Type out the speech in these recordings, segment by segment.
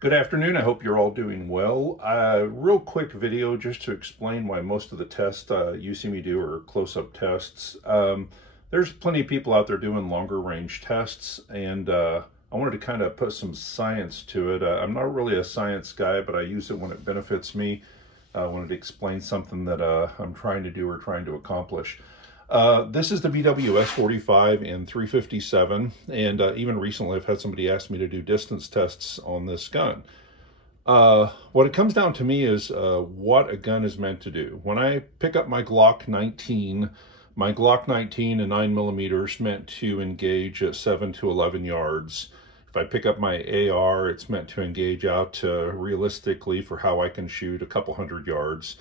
Good afternoon. I hope you're all doing well. Real quick video just to explain why most of the tests you see me do are close-up tests. There's plenty of people out there doing longer range tests, and I wanted to kind of put some science to it. I'm not really a science guy, but I use it when it benefits me. I wanted to explain something that I'm trying to do or trying to accomplish. This is the VW S45 in 357, and even recently I've had somebody ask me to do distance tests on this gun. What it comes down to me is what a gun is meant to do. When I pick up my Glock 19, my Glock 19 and 9mm meant to engage at 7 to 11 yards. If I pick up my AR, it's meant to engage out realistically for how I can shoot a couple hundred yards.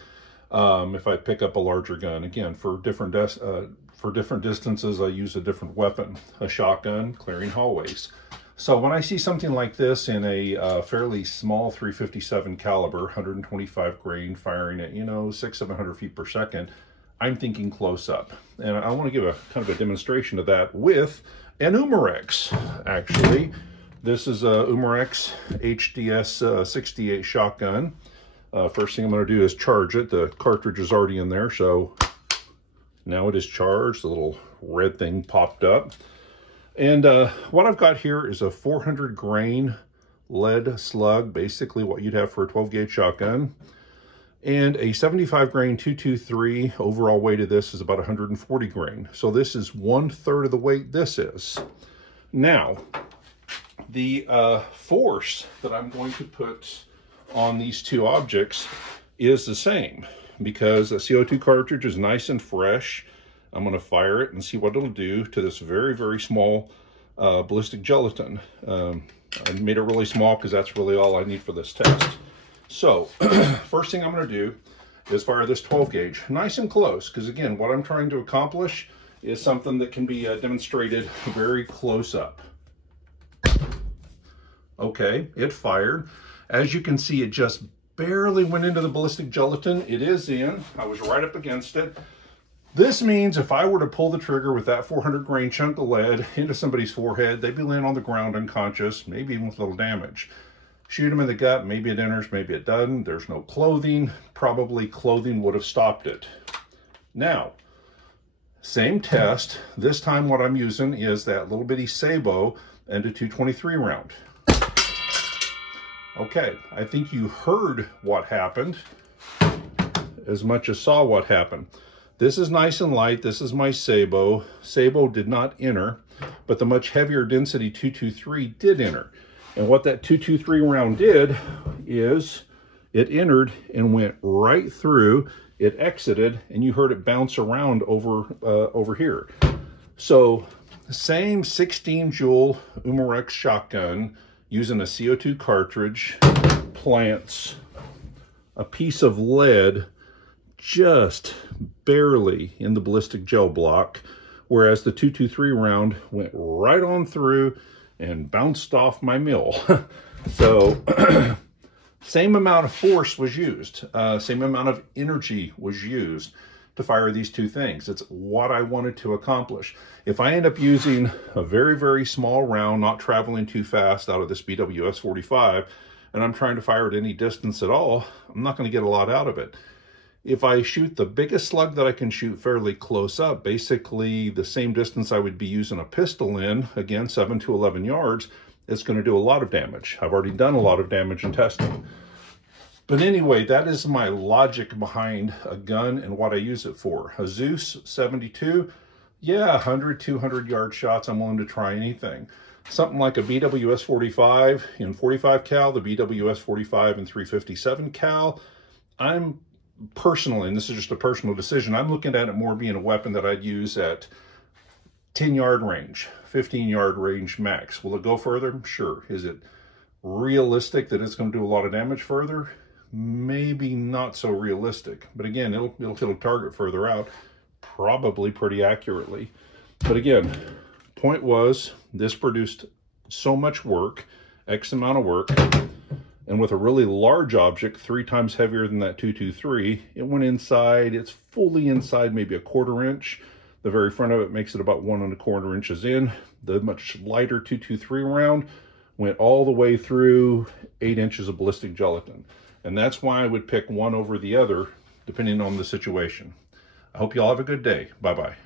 If I pick up a larger gun, again, for different distances, I use a different weapon, a shotgun, clearing hallways. So when I see something like this in a fairly small 357 caliber, 125 grain, firing at, 600-700 feet per second, I'm thinking close up. And I want to give a kind of a demonstration of that with an Umarex, actually. This is a Umarex HDS 68 shotgun. First thing I'm going to do is charge it. The cartridge is already in there, so now it is charged. The little red thing popped up. And what I've got here is a 400 grain lead slug, basically what you'd have for a 12 gauge shotgun. And a 75 grain 223, overall weight of this is about 140 grain. So this is 1/3 of the weight this is. Now, the force that I'm going to put on these two objects is the same, because a CO2 cartridge is nice and fresh. I'm going to fire it and see what it'll do to this very, very small ballistic gelatin. I made it really small because that's really all I need for this test. So first thing I'm going to do is fire this 12 gauge nice and close, because again, what I'm trying to accomplish is something that can be demonstrated very close up. Okay, it fired. As you can see, it just barely went into the ballistic gelatin. It is in. I was right up against it. This means if I were to pull the trigger with that 400 grain chunk of lead into somebody's forehead, they'd be laying on the ground unconscious, maybe even with a little damage. Shoot them in the gut, maybe it enters, maybe it doesn't. There's no clothing. Probably clothing would have stopped it. Now, same test. This time what I'm using is that little bitty sabot and a 223 round. Okay, I think you heard what happened as much as saw what happened. This is nice and light. This is my sabot. Sabot did not enter, but the much heavier density 223 did enter. And what that 223 round did is it entered and went right through. It exited, and you heard it bounce around over here. So the same 16 joule Umarex shotgun, using a CO2 cartridge, plants a piece of lead just barely in the ballistic gel block, whereas the 223 round went right on through and bounced off my mill. So same amount of force was used, same amount of energy was used to fire these two things. It's what I wanted to accomplish. If I end up using a very, very small round, not traveling too fast out of this VW S45, and I'm trying to fire at any distance at all, I'm not going to get a lot out of it. If I shoot the biggest slug that I can shoot fairly close up, basically the same distance I would be using a pistol in, again, 7 to 11 yards, it's going to do a lot of damage. I've already done a lot of damage in testing. But anyway, that is my logic behind a gun and what I use it for. A Zeus 72, yeah, 100, 200 yard shots, I'm willing to try anything. Something like a VW S45 in 45 cal, the VW S45 in 357 cal, I'm personally, and this is just a personal decision, I'm looking at it more being a weapon that I'd use at 10 yard range, 15 yard range max. Will it go further? Sure. Is it realistic that it's going to do a lot of damage further? Maybe not so realistic, but again, it'll hit a target further out, probably pretty accurately. But again, point was, this produced so much work, X amount of work, and with a really large object, 3 times heavier than that 223, it went inside, it's fully inside, maybe 1/4 inch. The very front of it makes it about 1 1/4 inches in. The much lighter 223 round went all the way through 8 inches of ballistic gelatin. And that's why I would pick one over the other, depending on the situation. I hope you all have a good day. Bye-bye.